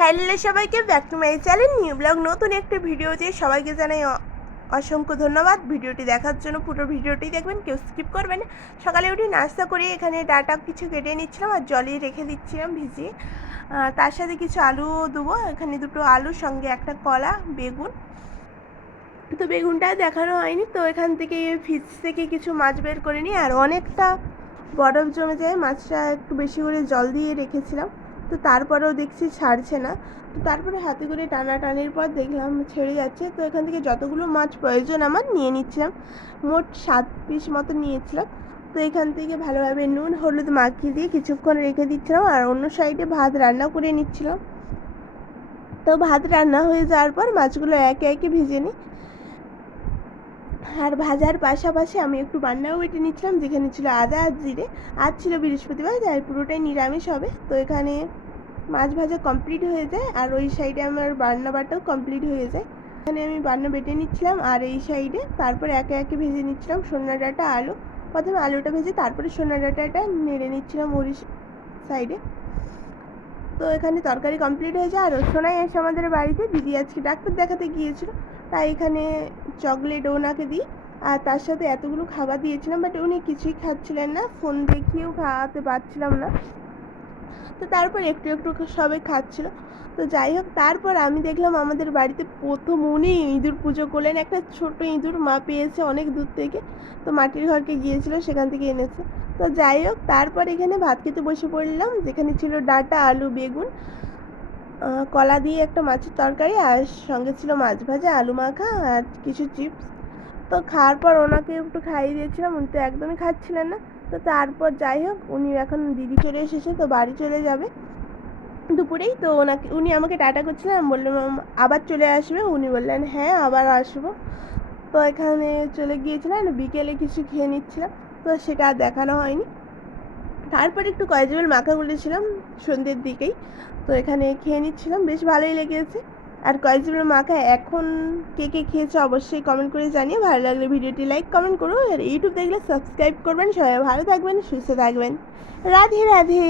Hello সবাইকে, back to my channel new blog নতুন একটা ভিডিওতে সবাইকে জানাই অসংখ্য ধন্যবাদ। ভিডিওটি দেখার জন্য পুরো ভিডিওটি দেখবেন, কেউ স্কিপ করবেন। সকালে উঠে নাস্তা করে এখানে ডাটা কিছু কেটে নিচ্ছিলাম আর জলে রেখে দিচ্ছিলাম ভিজিয়ে। তার সাথে কিছু আলু দেবো, এখানে দুটো আলুর সঙ্গে একটা কলা, বেগুন। তো বেগুনটা দেখানো হয়নি, তো এখান থেকে ফ্রিজ থেকে কিছু মাছ বের করে নিই। আর অনেকটা বরফ জমে যায়, মাছটা একটু বেশি করে জল দিয়ে রেখেছিলাম, তো তারপরেও দেখছি ছাড়ছে না। তো তারপরে হাতে করে টানাটানির পর দেখলাম ছেড়ে যাচ্ছে। তো এখান থেকে যতগুলো মাছ প্রয়োজন আমার নিয়ে নিচ্ছিলাম, মোট 7 পিস মতো নিয়েছিলাম। তো এখান থেকে ভালোভাবে নুন হলুদ মাখিয়ে দিয়ে কিছুক্ষণ রেখে দিচ্ছিলাম, আর অন্য সাইডে ভাত রান্না করে নিচ্ছিলাম। তো ভাত রান্না হয়ে যাওয়ার পর মাছগুলো একে একে ভেজে নিই। আর ভাজার পাশাপাশি আমি একটু বান্নাও বেটে নিচ্ছিলাম, যেখানে ছিল আদা আর জিরে। আজ ছিল বৃহস্পতিবার, যাই পুরোটাই নিরামিষ হবে। তো এখানে মাছ ভাজা কমপ্লিট হয়ে যায়, আর ওই সাইডে আমার বান্না বাটাও কমপ্লিট হয়ে যায়। এখানে আমি বান্না বেটে নিচ্ছিলাম, আর এই সাইডে তারপর একে একে ভেজে নিচ্ছিলাম সোনা ডাঁটা আলু। প্রথমে আলুটা ভেজে তারপরে সোনা ডাঁটাটা নেড়ে নিচ্ছিলাম ওই সাইডে। তো এখানে তরকারি কমপ্লিট হয়ে যায়। আর সোনাই এসে আমাদের বাড়িতে, দিদি আজকে ডাক্তার দেখাতে গিয়েছিল, তাই এখানে চকলেট ওনাকে দিই। আর তার সাথে এতগুলো খাবার দিয়েছিলাম, বাট উনি কিছুই খাচ্ছিলেন না, ফোন দেখিয়েও খাওয়াতে পারছিলাম না। তো তারপর একটু একটু সবাই খাচ্ছিল। তো যাই হোক, তারপর আমি দেখলাম আমাদের বাড়িতে প্রথম উনি ইঁদুর পুজো করলেন। একটা ছোট ইঁদুর মা পেয়েছে অনেক দূর থেকে, তো মাটির ঘরকে গিয়েছিল, সেখান থেকে এনেছে। তো যাই হোক, তারপর এখানে ভাত খেতে বসে পড়লাম, যেখানে ছিল ডাঁটা আলু বেগুন, কলা দিয়ে একটা মাছের তরকারি, আর সঙ্গে ছিল মাছ ভাজা আলু মাখা আর কিছু চিপস। তো খাওয়ার পর ওনাকে একটু খাইয়ে দিয়েছিলাম, উনি তো একদমই খাচ্ছিলেন না। তো তারপর যাই হোক, উনি এখন দিদি চলে এসেছে, তো বাড়ি চলে যাবে দুপুরেই। তো উনি আমাকে টাটা করছিলেন, আমি বললাম আবার চলে আসবে, উনি বললেন হ্যাঁ আবার আসবো। তো এখানে চলে গিয়েছিলেন, বিকেলে কিছু খেয়ে নিচ্ছিলাম, তো সেটা আর দেখানো হয়নি। তারপর একটু কয়েকজন মাখা গুলেছিলাম সন্ধ্যের দিকেই, তো এখানে খেয়ে নিচ্ছিলাম, বেশ ভালোই লেগেছে। আর কয়েকজন মাখা এখন কে কে খেয়েছে অবশ্যই কমেন্ট করে জানিয়ে, ভালো লাগলে ভিডিওটি লাইক কমেন্ট করুন, আর ইউটিউব দেখলে সাবস্ক্রাইব করবেন। সবাই ভালো থাকবেন, সুস্থ থাকবেন। রাধে রাধে।